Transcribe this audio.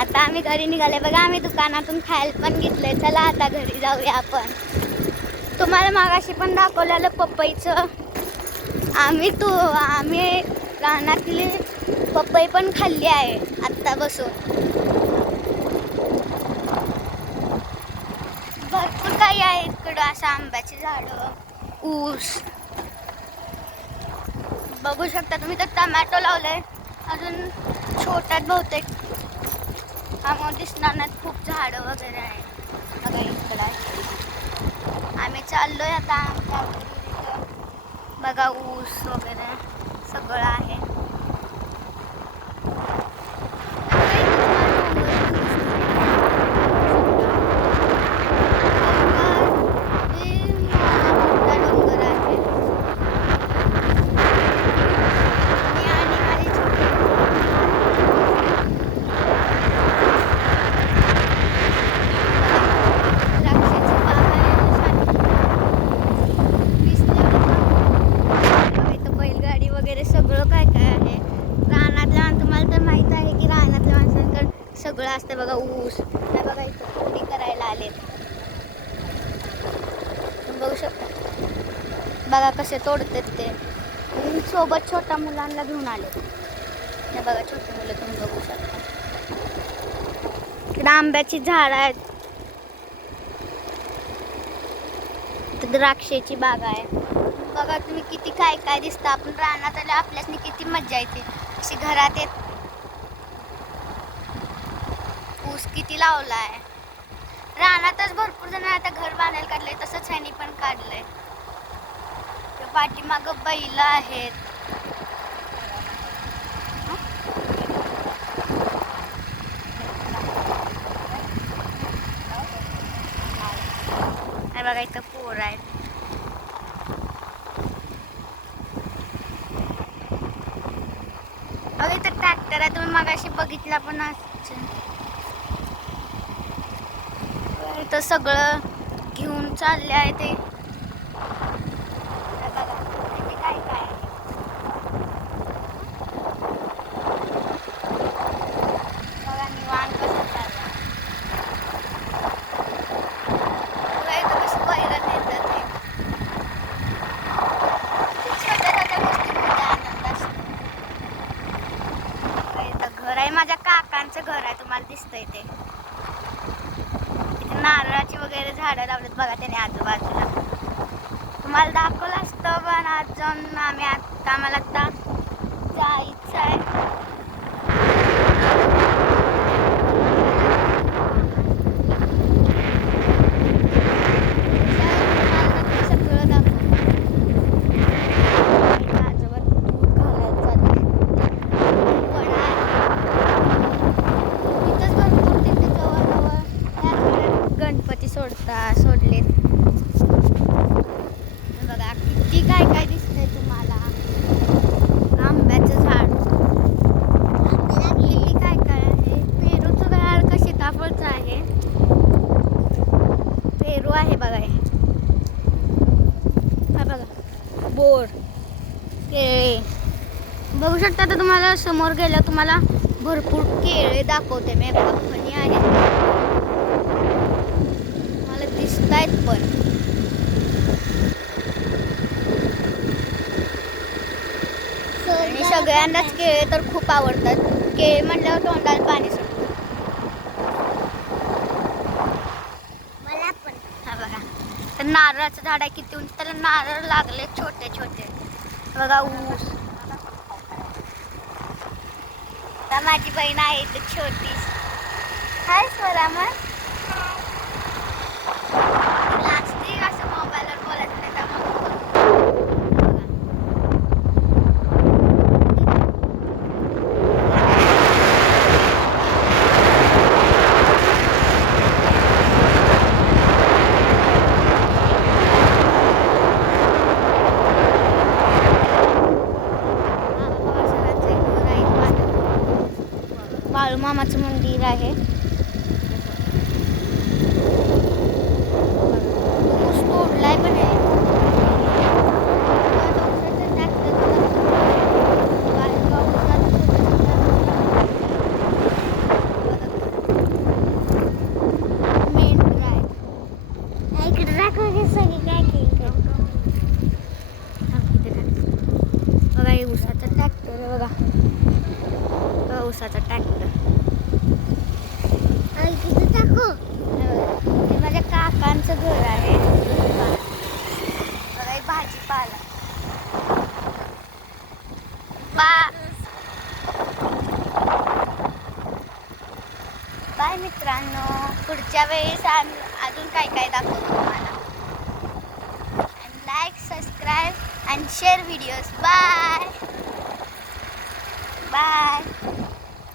आता आम्ही घरी निघाले बघा. आम्ही दुकानातून खायला पण घेतलंय. चला आता घरी जाऊया आपण. तुम्हाला मागाशी पण दाखवलेलं पपईचं. आम्ही रानातली पपई पण खाल्ली आहे आत्ता बसून. भरपूर काही आहे इकडं, असं आंब्याची झाडं, ऊस बघू शकता तुम्ही. तर टमॅटो लावलंय, अजून छोट्यात बहुतेक त्यामुळे दिसणार नाहीत. खूप झाडं वगैरे आहे बघा इकडं आहे. आम्ही चाललोय आता आमच्या बघा, ऊस वगैरे सगळं आहे. सगळं काय काय आहे रानातल्या. तुम्हाला तर माहित आहे की रानातल्या माणसांकडे सगळं असतं बघा. ऊस बघा इथं खोडी करायला आलेत, बघू शकता. बघा कसे तोडतात ते. सोबत छोट्या मुलांना घेऊन आले. हे बघा छोटे मुलं तुम्ही बघू शकता. इकडे आंब्याची झाड आहेत, द्राक्षाची बाग आहे. बघा तुम्ही किती काय काय दिसतं. आपण रानात आले, आपल्यासनी किती मज्जा येते. अशी घरात येत. ऊस किती लावलाय रानातच. भरपूर जण आता घर बांधायला काढलंय, तसंच ह्यांनी पण काढलंय. पाठीमाग बैल आहेत. बघा इथं पोर आहेत. बघा इथं ट्रॅक्टर आहे, तुम्ही मगाशी बघितला पण इथं सगळं घेऊन चालले आहे ते. काय काय बघा निवांत कसं चाललं. बघा इथं कसं बैरण येतात ते. छोट्या छोट्या गोष्टींमध्ये आनंद असतो. इथं घर आहे, माझ्या काकांचं घर आहे, तुम्हाला दिसतंय ते. इथे नारळाची वगैरे झाडं लावलेत बघा त्याने आजूबाजूला. तुम्हाला दाखवलं असतं पण अजून आम्हाला आता जायचं आहे. सोडलेत बघा. किती काय काय दिसतंय तुम्हाला. आंब्याचं झाड, किती काय काय आहे. पेरूचं झाड का सीताफळचं आहे. पेरू आहे बघा. हा बघा बोर, केळे बघू शकता. तर तुम्हाला समोर गेलं तुम्हाला भरपूर केळे दाखवते मी. बघा फणी आहेत, दिसतायत पण. आणि सगळ्यांनाच केळे तर खूप आवडतात. केळे म्हटल्यावर तोंडाला पाणी सुटतं. मला पण. हा बघा तर नारळाचं झाड आहे, किती उंच. त्याला नारळ लागले छोटे छोटे बघा. ऊस. माझी बहीण आहे इथे छोटी. हाय स्वरा. मग असं मोबाईलवर बोलायचं नाही बाळूमामाचं मंदिर आहे. ऊस तोडलाय पण आहे. बघा ऊसाचा ट्रॅक्टर. हे माझ्या काकांचं घर आहे. बघा भाजीपाला. बाय मित्रांनो, पुढच्या वेळेस अजून काय काय दाखवतो तुम्हाला. Like, subscribe and share videos. Bye bye.